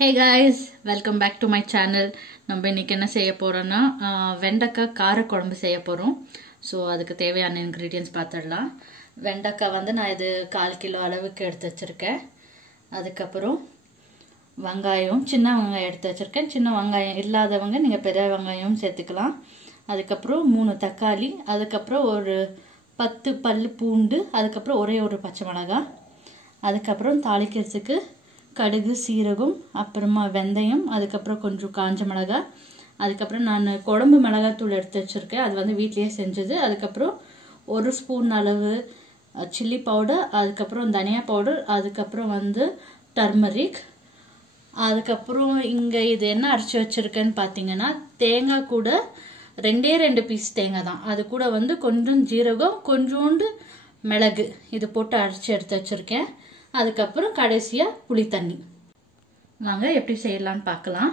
Hey guys, welcome back to my channel. நம்ம இன்னைக்கு என்ன செய்ய போறோம்னா வெண்டைக்காய் கார குழம்பு செய்ய போறோம். சோ அதுக்கு தேவையான ingredients பார்த்துடலாம். வெண்டைக்காய் வந்து நான் இது 1/4 கிலோ அளவுக்கு எடுத்து வச்சிருக்கேன். அதுக்கு அப்புறம் வெங்காயம் சின்ன வெங்காயம் எடுத்து வச்சிருக்கேன். சின்ன வெங்காயம் இல்லாதவங்க நீங்க பெரிய வெங்காயம் சேர்த்துக்கலாம். அதுக்கு அப்புறம் 3 தக்காளி, அதுக்கு அப்புறம் ஒரு 10 பல்லு பூண்டு, அதுக்கு அப்புறம் ஒரே ஒரு பச்சை மிளகாய். அதுக்கு அப்புறம் தாளிக்கிறதுக்கு கடுகு சீரகம் அப்புறமா வெந்தயம் அதுக்கு அப்புறம் கொஞ்சம் காஞ்ச மிளகாய் அதுக்கு அப்புறம் நான் குழம்பு மிளகாய் தூள் எடுத்து வச்சிருக்கேன் அது வந்து வீட்லயே செஞ்சது அதுக்கு அப்புறம் 1 ஸ்பூன் அளவு சில்லி பவுடர் அதுக்கு அப்புறம் தனியா பவுடர் அதுக்கு அப்புறம் வந்து டர்மரிக் அதுக்கு அப்புறம் இங்க இது என்ன அரைச்சு வச்சிருக்கேன்னு பாத்தீங்கன்னா தேங்காய் கூட 2 பீஸ் தேங்காய் தான் அது கூட வந்து கொஞ்சம் ஜீரகம் கொஞ்சோண்டு மிளகு இது போட்டு அரைச்சு எடுத்து வச்சிருக்கேன் அதுக்கு அப்புறம் கடைசியா புளி தண்ணி வாங்க எப்படி செய்யலாம்னு பார்க்கலாம்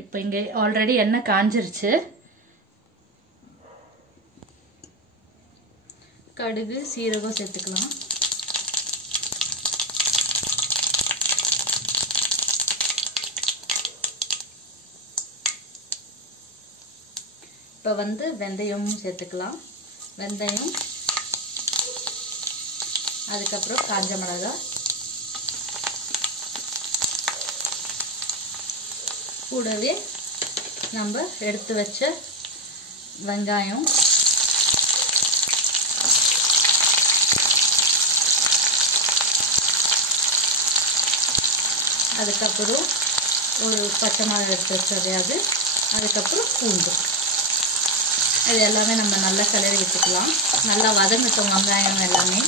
இப்போ இங்க ஆல்ரெடி எண்ணெய் காஞ்சிருச்சு கடுகு சீரகம் சேர்த்துக்கலாம் இப்போ வந்து வெந்தயம் சேர்த்துக்கலாம் வெந்தயம் அதுக்கு அப்புறம் காஞ்ச மிளகாய் கூடவே நம்ம எடுத்து வச்ச வெங்காயம் அதுக்கு அப்புறம் ஒரு பச்சை மிளகாய் எடுத்து வச்சது அதுக்கு அப்புறம் பூண்டு இது எல்லாமே நம்ம நல்லா கிளறி விட்டுக்கலாம் நல்லா வதங்கட்டும் வெங்காயம் எல்லாமே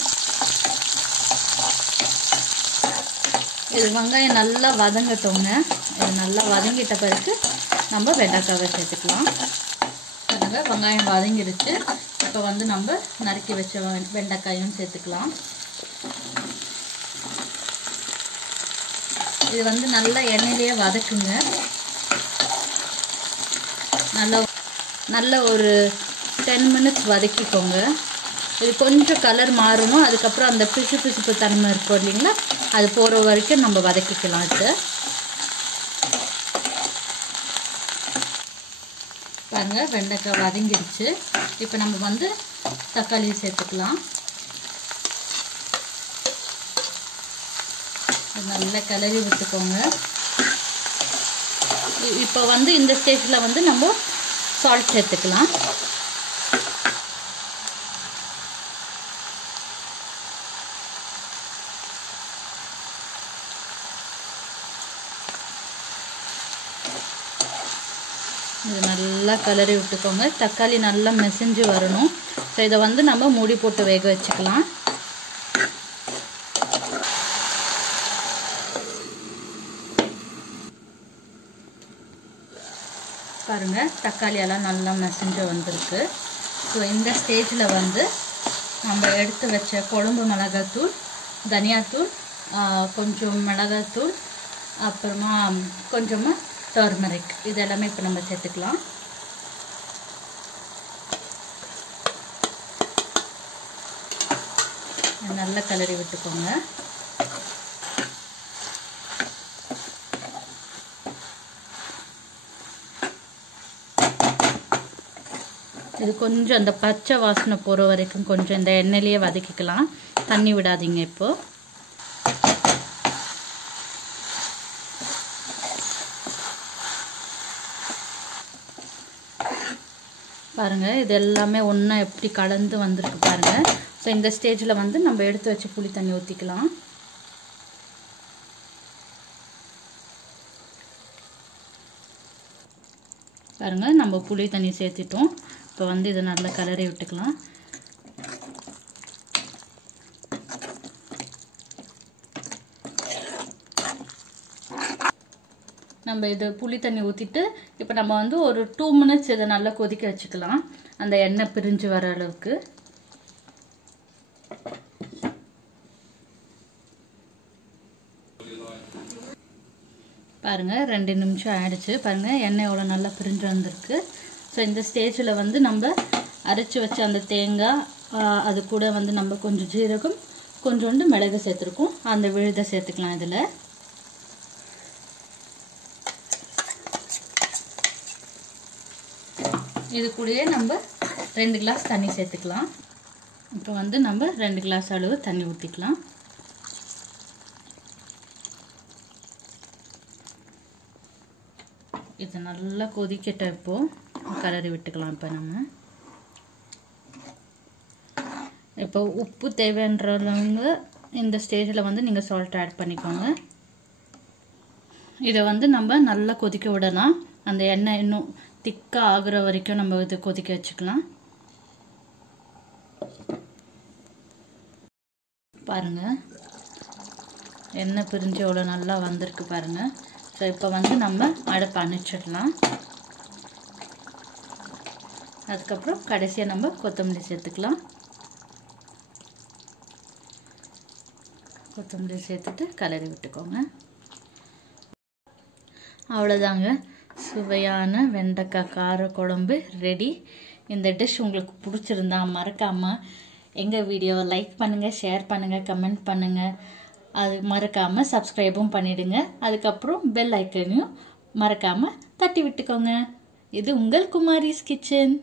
இது வெங்காயம் நல்லா வதங்கட்டோங்க இது நல்லா வதங்கிட்ட பிறகு நம்ம வெண்டைக்காவை சேர்த்துக்கலாம் பாருங்க வெங்காயம் வதங்கிடுச்சு இப்போ வந்து நம்ம நறுக்கி வச்ச வெண்டைக்காயும் சேர்த்துக்கலாம் இது வந்து நல்லா எண்ணெயிலேயே வதக்குங்க நல்ல ஒரு 10 மினிட்ஸ் வதக்கிக்கோங்க இது கொஞ்சம் கலர் மாறணும் அதுக்கு அப்புறம் அந்த பிசுபிசுப்பு தன்மை இருக்கும் இல்லீங்களா அது போற வரைக்கும் நம்ம வதக்கிக்கலாம் இது பாருங்க வெண்டைக்காய் வதங்கிடுச்சு இப்போ நம்ம வந்து தக்காளி சேர்த்துக்கலாம் நல்லா கிளறி விட்டுக்கோங்க இப்போ வந்து இந்த ஸ்டேஜ்ல வந்து நம்ம சால்ட் சேர்த்துக்கலாம் இது நல்லா கிளறி விட்டுக்கோங்க தக்காளி நல்லா மசிஞ்சு வரணும் ஸோ இதை வந்து நம்ம மூடி போட்டு வேக வச்சுக்கலாம் பாருங்க தக்காளி எல்லாம் நல்லா மசிஞ்சு வந்திருக்கு ஸோ இந்த ஸ்டேஜில் வந்து நம்ம எடுத்து வச்ச குழம்பு மிளகாத்தூள் தனியாத்தூள் கொஞ்சம் மிளகாத்தூள் அப்புறமா கொஞ்சமாக டர்மரிக் இது எல்லாமே இப்போ நம்ம சேர்த்துக்கலாம் நல்லா கிளறி விட்டுக்கோங்க இது கொஞ்சம் அந்த பச்சை வாசனை போகிற வரைக்கும் கொஞ்சம் இந்த எண்ணெயிலேயே வதக்கிக்கலாம் தண்ணி விடாதீங்க இப்போ பாருங்க இது எல்லாமே ஒண்ணா எப்படி கலந்து வந்திருக்கு பாருங்க சோ இந்த ஸ்டேஜ்ல வந்து நம்ம எடுத்து வச்ச புளி தண்ணி ஊத்திக்கலாம் பாருங்க நம்ம புளி தண்ணி சேர்த்திட்டோம் இப்போ வந்து இத நல்லா கலரி விட்டுக்கலாம் நம்ம இது புளி தண்ணி ஊத்திட்டு இப்போ நம்ம வந்து ஒரு 2 மினிட்ஸ் இத நல்லா கொதிக்க வச்சுக்கலாம் அந்த எண்ணெய் பிரிஞ்சு வர அளவுக்கு பாருங்க 2 நிமிஷம் ஆயிடுச்சு பாருங்க எண்ணெய் எவ்வளவு நல்லா பிரிஞ்சு வந்திருக்கு சோ இந்த ஸ்டேஜ்ல வந்து நம்ம அரைச்சு வச்ச அந்த தேங்காய் அது கூட வந்து நம்ம கொஞ்சம் ஜீரகம் கொஞ்சோண்டு மிளகு சேர்த்திருக்கோம் அந்த விழுதை சேர்த்துக்கலாம் இதுல இது கூடயே நம்ம 2 கிளாஸ் தண்ணி சேர்த்துக்கலாம். இப்போ வந்து நம்ம 2 கிளாஸ் அளவு தண்ணி ஊற்றிக்கலாம். இது நல்லா கொதிக்கட்டும். இப்போது கலரி விட்டுக்கலாம். இப்போ உப்பு தேவைன்றவங்க இந்த ஸ்டேஜில் வந்து நீங்கள் சால்ட் ஆட் பண்ணிக்கோங்க. இதை வந்து நம்ம நல்லா கொதிக்க விடலாம். அந்த எண்ணெய் இன்னும் திக்காக ஆகுற வரைக்கும் நம்ம இது கொதிக்க வச்சுக்கலாம். பாருங்கள், எண்ணெய் பிரிஞ்சு எவ்வளோ நல்லா வந்திருக்கு பாருங்கள். ஸோ இப்போ வந்து நம்ம அடுப்பை அணைச்சிடலாம். அதுக்கப்புறம் கடைசியாக நம்ம கொத்தமல்லி சேர்த்துக்கலாம். கொத்தமல்லி சேர்த்துட்டு கலரி விட்டுக்கோங்க. அவ்வளோதாங்க, சுவையான வெண்டைக்காய் காரக்குழம்பு ரெடி. இந்த டிஷ் உங்களுக்கு பிடிச்சிருந்தா மறக்காமல் எங்கள் வீடியோவை லைக் பண்ணுங்கள், ஷேர் பண்ணுங்கள், கமெண்ட் பண்ணுங்கள். அது மறக்காமல் சப்ஸ்கிரைபும் பண்ணிவிடுங்க. அதுக்கப்புறம் பெல் ஐக்கனையும் மறக்காமல் தட்டி விட்டுக்கோங்க. இது உங்கள் குமாரிஸ் கிச்சன்.